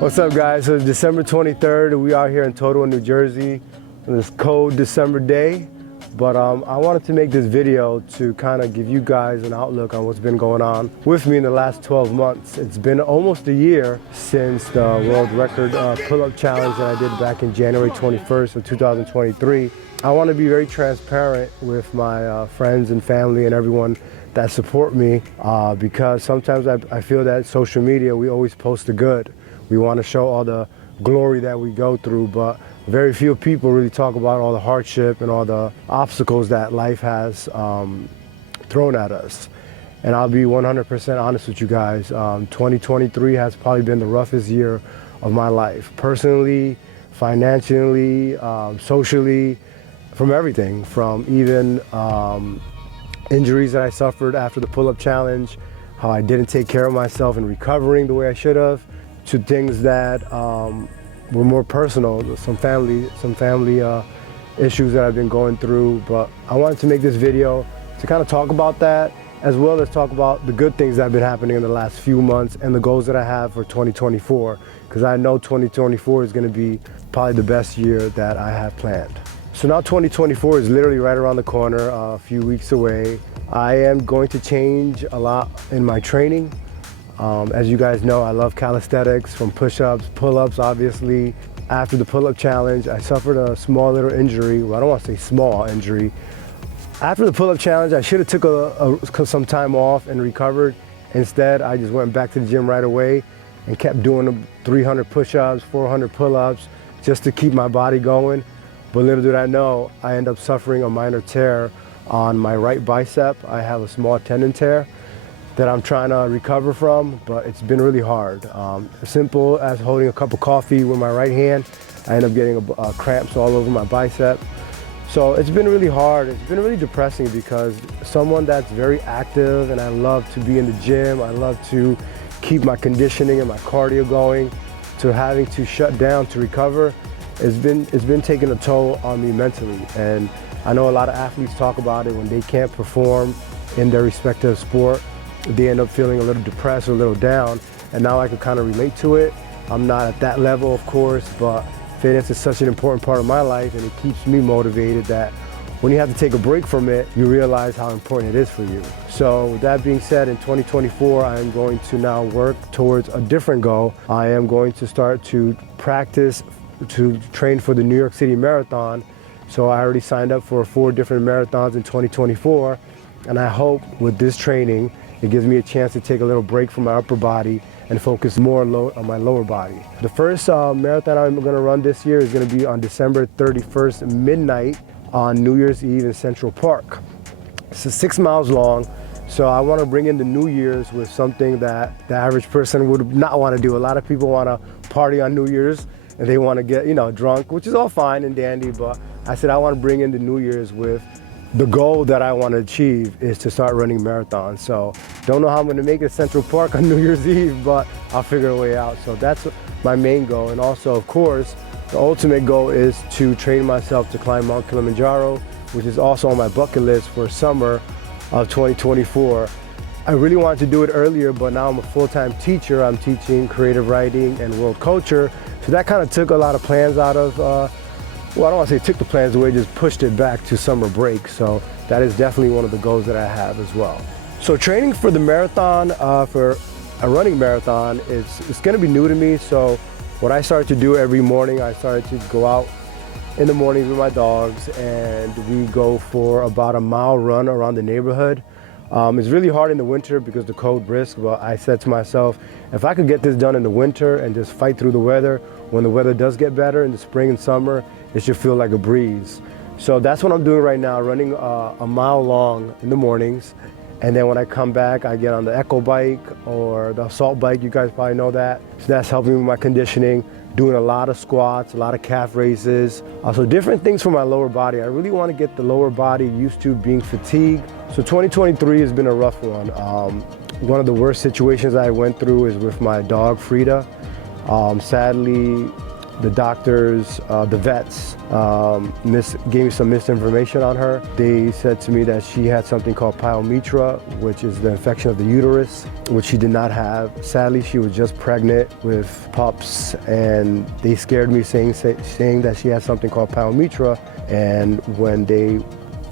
What's up, guys? So it's December 23rd. We are here in Totowa, New Jersey on this cold December day. But I wanted to make this video to kind of give you guys an outlook on what's been going on with me in the last 12 months. It's been almost a year since the world record pull-up challenge that I did back in January 21st of 2023. I want to be very transparent with my friends and family and everyone that support me because sometimes I feel that social media, we always post the good. We want to show all the glory that we go through, but very few people really talk about all the hardship and all the obstacles that life has thrown at us. And I'll be 100% honest with you guys. 2023 has probably been the roughest year of my life, personally, financially, socially, from everything, from even injuries that I suffered after the pull-up challenge, how I didn't take care of myself in recovering the way I should have, to things that were more personal, some family issues that I've been going through. But I wanted to make this video to kind of talk about that, as well as talk about the good things that have been happening in the last few months and the goals that I have for 2024, because I know 2024 is going to be probably the best year that I have planned. So now 2024 is literally right around the corner, a few weeks away. I am going to change a lot in my training. As you guys know, I love calisthenics, from push-ups, pull-ups, obviously. After the pull-up challenge, I suffered a small little injury. Well, I don't want to say small injury. After the pull-up challenge, I should have took some time off and recovered. Instead, I just went back to the gym right away and kept doing 300 push-ups, 400 pull-ups, just to keep my body going. But little did I know, I ended up suffering a minor tear on my right bicep. I have a small tendon tear that I'm trying to recover from, but it's been really hard. As simple as holding a cup of coffee with my right hand, I end up getting cramps all over my bicep. So it's been really hard. It's been really depressing because someone that's very active, and I love to be in the gym, I love to keep my conditioning and my cardio going, to having to shut down to recover, it's been taking a toll on me mentally. And I know a lot of athletes talk about it when they can't perform in their respective sport. They end up feeling a little depressed or a little down, and now I can kind of relate to it. I'm not at that level, of course, but fitness is such an important part of my life, and it keeps me motivated that when you have to take a break from it, you realize how important it is for you. So with that being said, in 2024, I am going to now work towards a different goal. I am going to start to practice to train for the New York City Marathon. So I already signed up for 4 different marathons in 2024, and I hope with this training, it gives me a chance to take a little break from my upper body and focus more on my lower body. The first marathon I'm going to run this year is going to be on December 31st, midnight, on New Year's Eve in Central Park. It's 6 miles long, so I want to bring in the New Year's with something that the average person would not want to do. A lot of people want to party on New Year's and they want to get, drunk, which is all fine and dandy, but I said I want to bring in the New Year's with the goal that I want to achieve is to start running marathons. So don't know how I'm going to make it Central Park on New Year's Eve, but I'll figure a way out. So that's my main goal. And also, of course, the ultimate goal is to train myself to climb Mount Kilimanjaro, which is also on my bucket list for summer of 2024. I really wanted to do it earlier, but now I'm a full-time teacher. I'm teaching creative writing and world culture. So that kind of took a lot of plans out of, well, I don't want to say took the plans away, just pushed it back to summer break. So that is definitely one of the goals that I have as well. So training for the marathon, for a running marathon, it's going to be new to me. So what I started to do every morning, I started to go out in the mornings with my dogs, and we go for about a mile run around the neighborhood. It's really hard in the winter because the cold brisk, but I said to myself, if I could get this done in the winter and just fight through the weather, when the weather does get better in the spring and summer, it should feel like a breeze. So that's what I'm doing right now, running a mile long in the mornings. And then when I come back, I get on the Echo bike or the assault bike. You guys probably know that. So that's helping me with my conditioning, doing a lot of squats, a lot of calf raises. Also different things for my lower body. I really want to get the lower body used to being fatigued. So 2023 has been a rough one. One of the worst situations I went through is with my dog, Frida. Sadly, the doctors, the vets, gave me some misinformation on her. They said to me that she had something called pyometra, which is the infection of the uterus, which she did not have. Sadly, she was just pregnant with pups, and they scared me saying that she had something called pyometra. And when they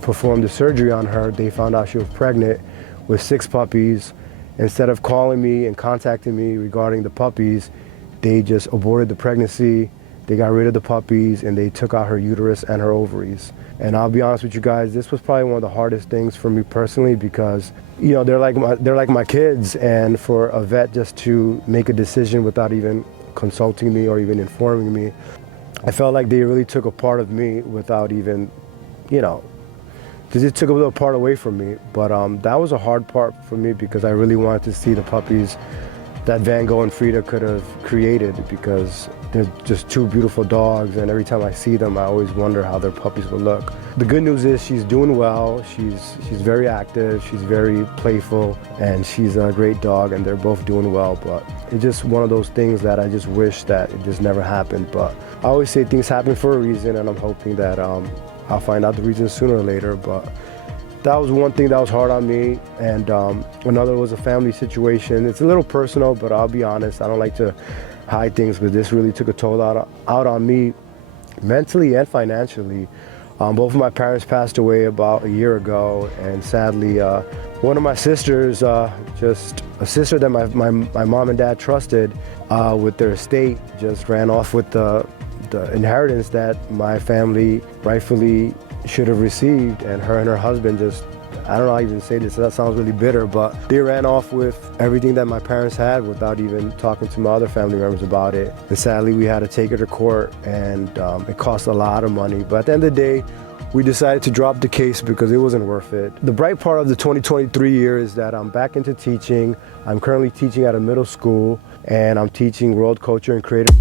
performed the surgery on her, they found out she was pregnant with 6 puppies. Instead of calling me and contacting me regarding the puppies, they just aborted the pregnancy. They got rid of the puppies and they took out her uterus and her ovaries. And I'll be honest with you guys, this was probably one of the hardest things for me personally, because you know, they're like my kids, and for a vet just to make a decision without even consulting me or even informing me, I felt like they really took a part of me without even, you know, they just took a little part away from me. But that was a hard part for me, because I really wanted to see the puppies that Van Gogh and Frida could have created, because they're just 2 beautiful dogs, and every time I see them, I always wonder how their puppies will look. The good news is she's doing well. She's very active, she's very playful, and she's a great dog, and they're both doing well. But it's just one of those things that I just wish that it just never happened. But I always say things happen for a reason, and I'm hoping that I'll find out the reason sooner or later. But that was one thing that was hard on me, and another was a family situation. It's a little personal, but I'll be honest, I don't like to hide things, because this really took a toll out on me mentally and financially. Both of my parents passed away about a year ago, and sadly, one of my sisters, just a sister that my mom and dad trusted with their estate, just ran off with the inheritance that my family rightfully should have received, and her husband just, I don't know how to even say this, that sounds really bitter, but they ran off with everything that my parents had without even talking to my other family members about it. And sadly, we had to take her to court, and it cost a lot of money. But at the end of the day, we decided to drop the case because it wasn't worth it. The bright part of the 2023 year is that I'm back into teaching. I'm currently teaching at a middle school, and I'm teaching world culture and creative